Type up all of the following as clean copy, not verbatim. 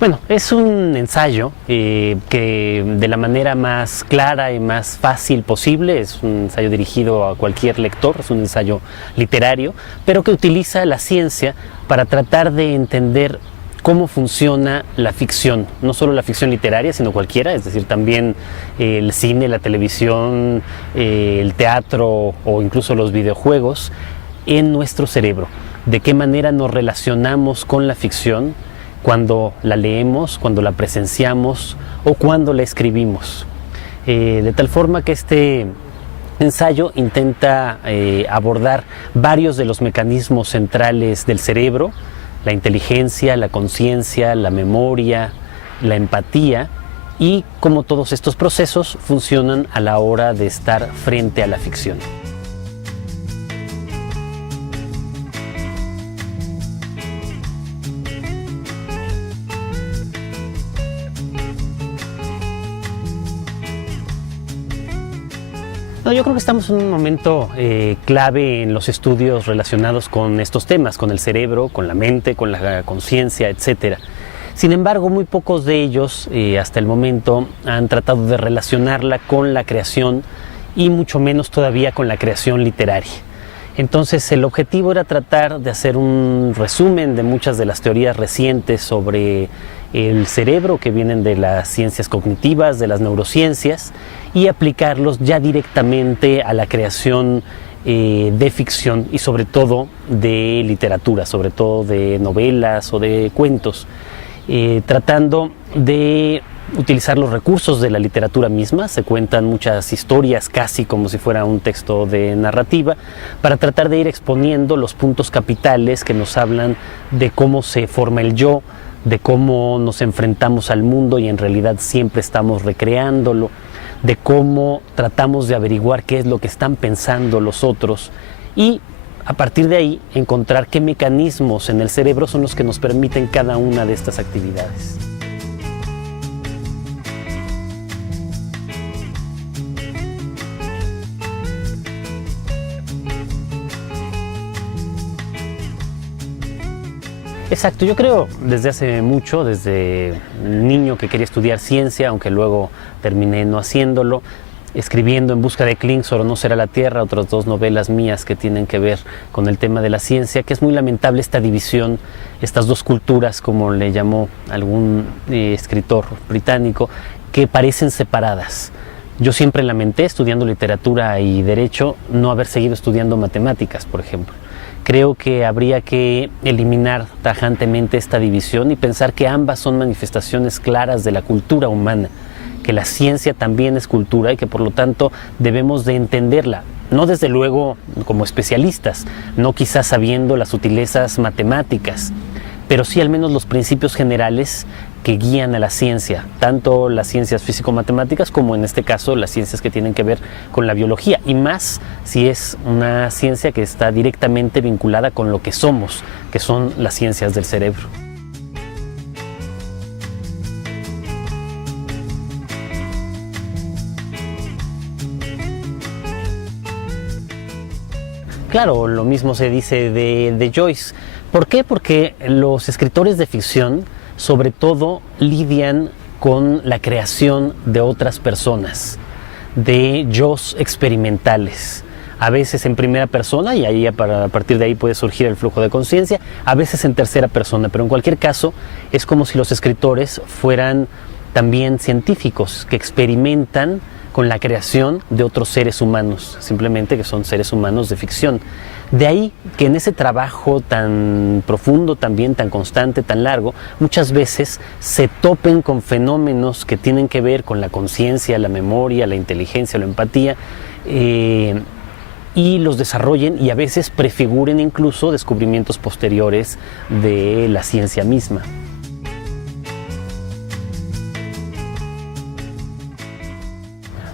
Bueno, es un ensayo que de la manera más clara y más fácil posible, es un ensayo dirigido a cualquier lector, es un ensayo literario, pero que utiliza la ciencia para tratar de entender cómo funciona la ficción, no solo la ficción literaria, sino cualquiera, es decir, también el cine, la televisión, el teatro o incluso los videojuegos en nuestro cerebro. De qué manera nos relacionamos con la ficción cuando la leemos, cuando la presenciamos o cuando la escribimos. De tal forma que este ensayo intenta abordar varios de los mecanismos centrales del cerebro: la inteligencia, la conciencia, la memoria, la empatía, y cómo todos estos procesos funcionan a la hora de estar frente a la ficción. No, yo creo que estamos en un momento clave en los estudios relacionados con estos temas, con el cerebro, con la mente, con la conciencia, etc. Sin embargo, muy pocos de ellos hasta el momento han tratado de relacionarla con la creación y mucho menos todavía con la creación literaria. Entonces el objetivo era tratar de hacer un resumen de muchas de las teorías recientes sobre el cerebro que vienen de las ciencias cognitivas, de las neurociencias, y aplicarlos ya directamente a la creación de ficción y sobre todo de literatura, sobre todo de novelas o de cuentos, tratando de utilizar los recursos de la literatura misma. Se cuentan muchas historias casi como si fuera un texto de narrativa, para tratar de ir exponiendo los puntos capitales que nos hablan de cómo se forma el yo, de cómo nos enfrentamos al mundo y en realidad siempre estamos recreándolo, de cómo tratamos de averiguar qué es lo que están pensando los otros y a partir de ahí encontrar qué mecanismos en el cerebro son los que nos permiten cada una de estas actividades. Exacto, yo creo desde hace mucho, desde niño que quería estudiar ciencia, aunque luego terminé no haciéndolo, escribiendo En busca de Klingsor o No será la Tierra, otras dos novelas mías que tienen que ver con el tema de la ciencia, que es muy lamentable esta división, estas dos culturas, como le llamó algún escritor británico, que parecen separadas. Yo siempre lamenté, estudiando literatura y derecho, no haber seguido estudiando matemáticas, por ejemplo. Creo que habría que eliminar tajantemente esta división y pensar que ambas son manifestaciones claras de la cultura humana, que la ciencia también es cultura y que por lo tanto debemos de entenderla, no desde luego como especialistas, no quizás sabiendo las sutilezas matemáticas, pero sí al menos los principios generales que guían a la ciencia, tanto las ciencias físico-matemáticas como en este caso las ciencias que tienen que ver con la biología, y más si es una ciencia que está directamente vinculada con lo que somos, que son las ciencias del cerebro. Claro, lo mismo se dice de Joyce. ¿Por qué? Porque los escritores de ficción sobre todo lidian con la creación de otras personas, de yos experimentales, a veces en primera persona, y ahí a partir de ahí puede surgir el flujo de conciencia, a veces en tercera persona, pero en cualquier caso es como si los escritores fueran también científicos que experimentan con la creación de otros seres humanos, simplemente que son seres humanos de ficción. De ahí que en ese trabajo tan profundo, también tan constante, tan largo, muchas veces se topen con fenómenos que tienen que ver con la conciencia, la memoria, la inteligencia, la empatía, y los desarrollen y a veces prefiguren incluso descubrimientos posteriores de la ciencia misma.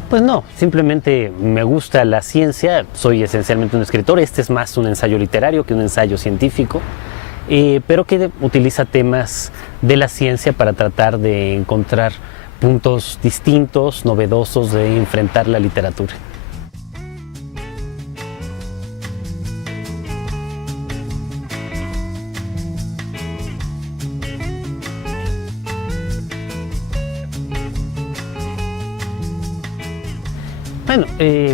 Pues no, simplemente me gusta la ciencia, soy esencialmente un escritor, este es más un ensayo literario que un ensayo científico, pero que utiliza temas de la ciencia para tratar de encontrar puntos distintos, novedosos de enfrentar la literatura. Bueno,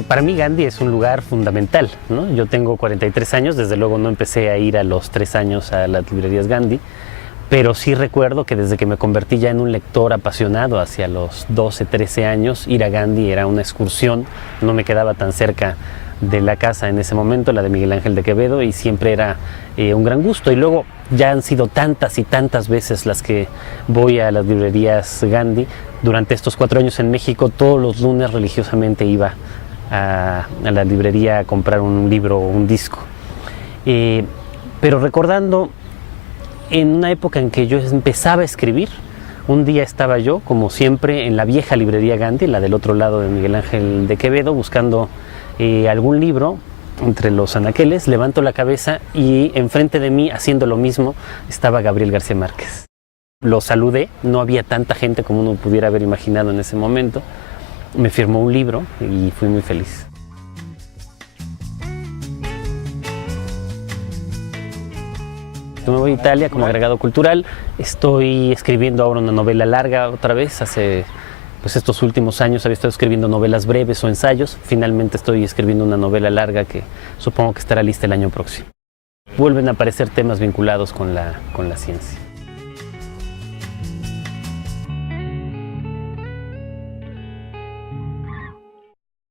para mí Gandhi es un lugar fundamental, ¿no? Yo tengo 43 años, desde luego no empecé a ir a los 3 años a las librerías Gandhi, pero sí recuerdo que desde que me convertí ya en un lector apasionado hacia los 12, 13 años, ir a Gandhi era una excursión, no me quedaba tan cerca de la casa en ese momento, la de Miguel Ángel de Quevedo, y siempre era un gran gusto. Y luego ya han sido tantas y tantas veces las que voy a las librerías Gandhi. Durante estos 4 años en México, todos los lunes religiosamente iba a la librería a comprar un libro o un disco. Pero recordando, en una época en que yo empezaba a escribir, un día estaba yo, como siempre, en la vieja librería Gandhi, la del otro lado de Miguel Ángel de Quevedo, buscando algún libro entre los anaqueles. Levanto la cabeza y enfrente de mí, haciendo lo mismo, estaba Gabriel García Márquez. Lo saludé, no había tanta gente como uno pudiera haber imaginado en ese momento. Me firmó un libro y fui muy feliz. Me voy a Italia como agregado cultural. Estoy escribiendo ahora una novela larga otra vez. Hace estos últimos años había estado escribiendo novelas breves o ensayos. Finalmente estoy escribiendo una novela larga que supongo que estará lista el año próximo. Vuelven a aparecer temas vinculados con la ciencia.